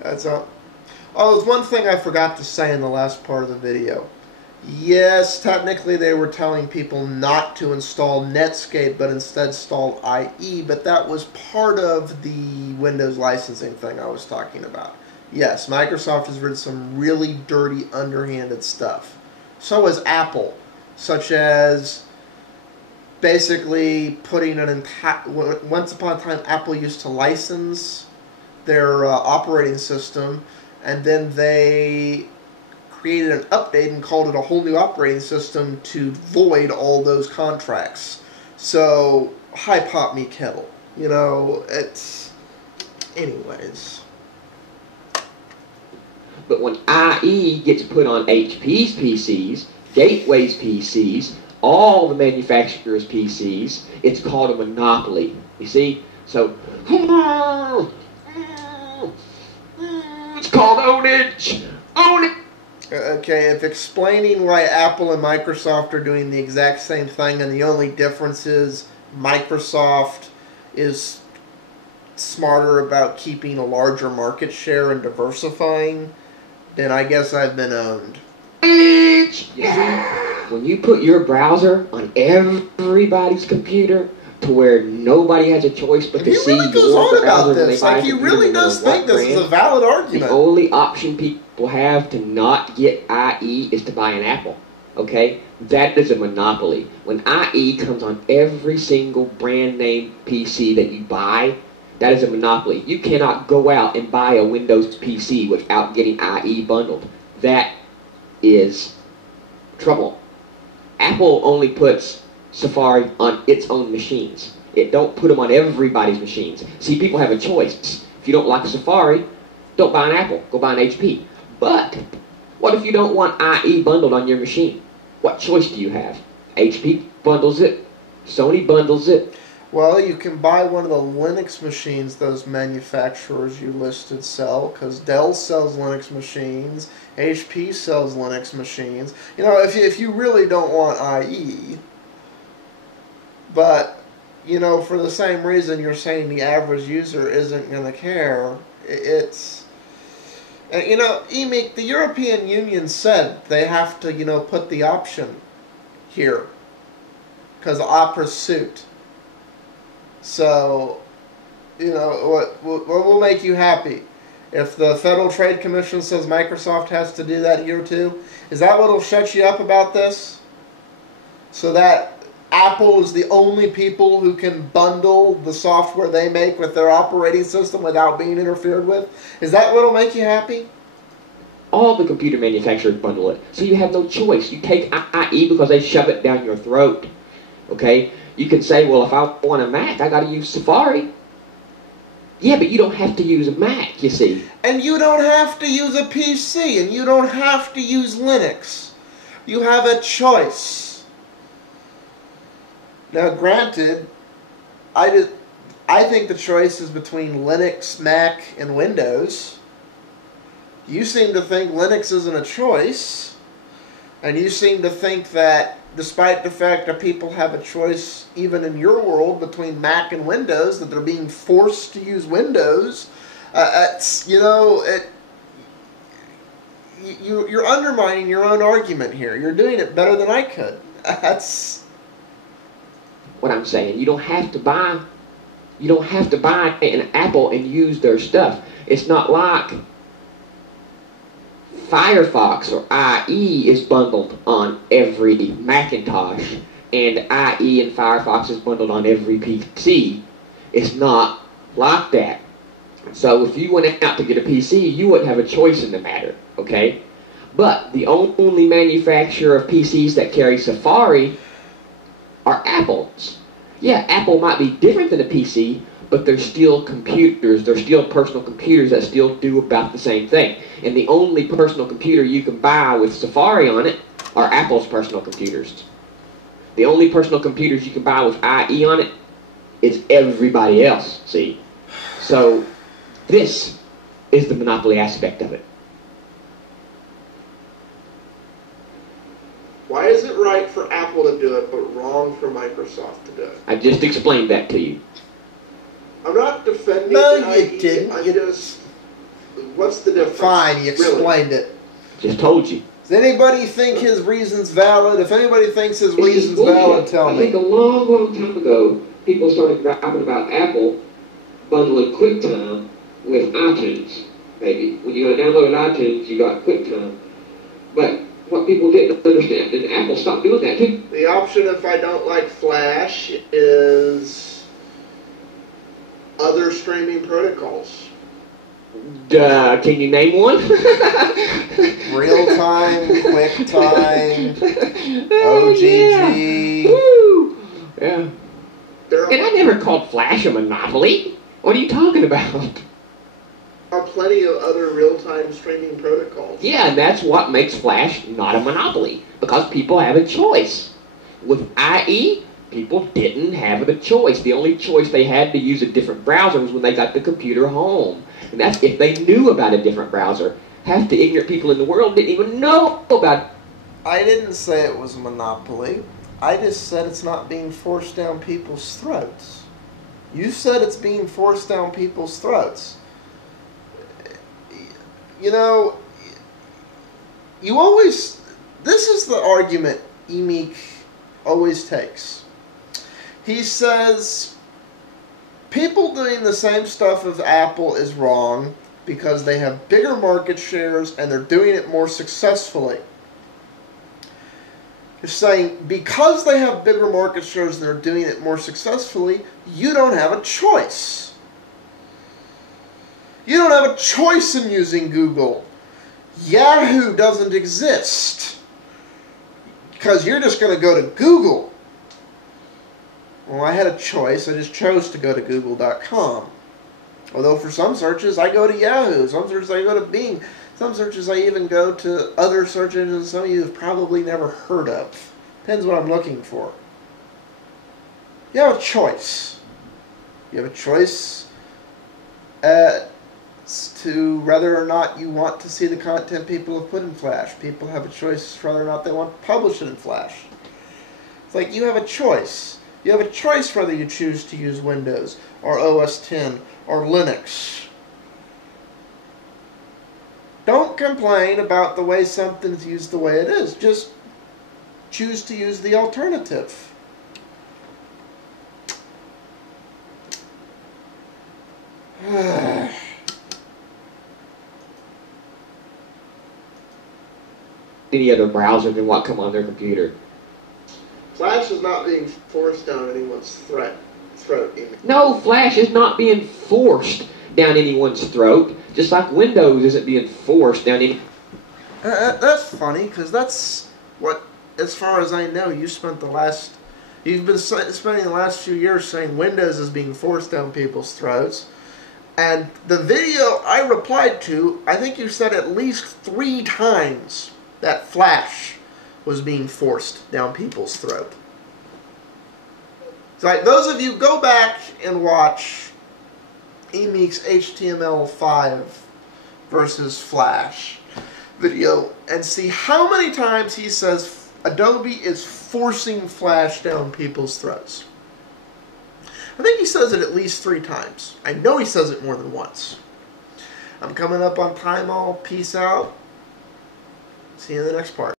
That's all. Oh, there's one thing I forgot to say in the last part of the video. Yes, technically they were telling people not to install Netscape, but instead install IE, but that was part of the Windows licensing thing I was talking about. Yes, Microsoft has written some really dirty, underhanded stuff. So has Apple, such as basically putting once upon a time Apple used to license their operating system, and then they created an update and called it a whole new operating system to void all those contracts. So, hi pop me kettle. You know, it's... Anyways. But when IE gets put on HP's PCs, Gateway's PCs, all the manufacturers' PCs, it's called a monopoly. You see? So, it's called Ownage! Own it! Okay, if explaining why Apple and Microsoft are doing the exact same thing and the only difference is Microsoft is smarter about keeping a larger market share and diversifying, then I guess I've been owned. You see, when you put your browser on everybody's computer to where nobody has a choice but to see really goes your on browser about when they this. buy Like, a he computer, really no matter does think what this is a brand, valid argument. the only option people have to not get IE is to buy an Apple. Okay? That is a monopoly. When IE comes on every single brand name PC that you buy, that is a monopoly. You cannot go out and buy a Windows PC without getting IE bundled. That is trouble. Apple only puts Safari on its own machines. It don't put them on everybody's machines. See, people have a choice. If you don't like Safari, don't buy an Apple. Go buy an HP. But what if you don't want IE bundled on your machine? What choice do you have? HP bundles it. Sony bundles it. Well, you can buy one of the Linux machines those manufacturers you listed sell, because Dell sells Linux machines, HP sells Linux machines. You know, if you really don't want IE, but, you know, for the same reason you're saying the average user isn't going to care, it's... You know, Emeek, the European Union said they have to, you know, put the option here, because of Opera's suit. So, you know, what will make you happy? If the Federal Trade Commission says Microsoft has to do that here too, is that what will shut you up about this? So that Apple is the only people who can bundle the software they make with their operating system without being interfered with? Is that what will make you happy? All the computer manufacturers bundle it. So you have no choice. You take IE because they shove it down your throat. Okay? You can say, well, if I want a Mac, I got to use Safari. Yeah, but you don't have to use a Mac, you see. And you don't have to use a PC, and you don't have to use Linux. You have a choice. Now, granted, I think the choice is between Linux, Mac, and Windows. You seem to think Linux isn't a choice, and you seem to think that despite the fact that people have a choice, even in your world, between Mac and Windows, that they're being forced to use Windows, it's, you know, you're undermining your own argument here. You're doing it better than I could. That's what I'm saying. You don't have to buy an Apple and use their stuff. It's not like Firefox or IE is bundled on every Macintosh and IE and Firefox is bundled on every PC. It's not like that. So if you went out to get a PC, you wouldn't have a choice in the matter, okay? But the only manufacturer of PCs that carry Safari are Apple's. Yeah, Apple might be different than a PC, but they're still computers. They're still personal computers that still do about the same thing. And the only personal computer you can buy with Safari on it are Apple's personal computers. The only personal computers you can buy with IE on it is everybody else, see? So this is the monopoly aspect of it. why is it right for Apple to do it, but wrong for Microsoft to do it? I just explained that to you. I'm not defending No, the you IE. didn't. I'm just What's the difference? Fine, he explained it. Just told you. Does anybody think his reason's valid? If anybody thinks his reason's valid, tell me. I think a long time ago, people started rapping about Apple bundling QuickTime with iTunes, maybe. When you download iTunes, you got QuickTime. But what people didn't understand, and Apple stopped doing that too. The option, if I don't like Flash, is other streaming protocols. Can you name one? Real time, QuickTime, OGG. Woo! Yeah. And I never called Flash a monopoly. What are you talking about? There are plenty of other real-time streaming protocols. Yeah, and that's what makes Flash not a monopoly, because people have a choice. With IE, people didn't have a choice. The only choice they had to use a different browser was when they got the computer home. And that's if they knew about a different browser. Half the ignorant people in the world didn't even know about it. I didn't say it was a monopoly. I just said it's not being forced down people's throats. You said it's being forced down people's throats. You know, you always... This is the argument Emeek always takes. He says people doing the same stuff as Apple is wrong because they have bigger market shares and they're doing it more successfully. You're saying because they have bigger market shares and they're doing it more successfully, you don't have a choice. You don't have a choice in using Google. Yahoo doesn't exist because you're just going to go to Google. Well, I had a choice. I just chose to go to Google.com. Although for some searches, I go to Yahoo. Some searches, I go to Bing. Some searches, I even go to other search engines some of you have probably never heard of. Depends what I'm looking for. You have a choice. You have a choice as to whether or not you want to see the content people have put in Flash. People have a choice as to whether or not they want to publish it in Flash. It's like you have a choice. You have a choice whether you choose to use Windows or OS X or Linux. Don't complain about the way something's used the way it is. Just choose to use the alternative. Any other browser than what come on their computer. Flash is not being forced down anyone's throat. No, Flash is not being forced down anyone's throat, just like Windows isn't being forced down any... That's funny, because that's what, as far as I know, you've been spending the last few years saying Windows is being forced down people's throats. And the video I replied to, I think you said at least 3 times that Flash was being forced down people's throat. So those of you, go back and watch Emeek's HTML5 versus Flash video and see how many times he says Adobe is forcing Flash down people's throats. I think he says it at least 3 times. I know he says it more than once. I'm coming up on time all. Peace out. See you in the next part.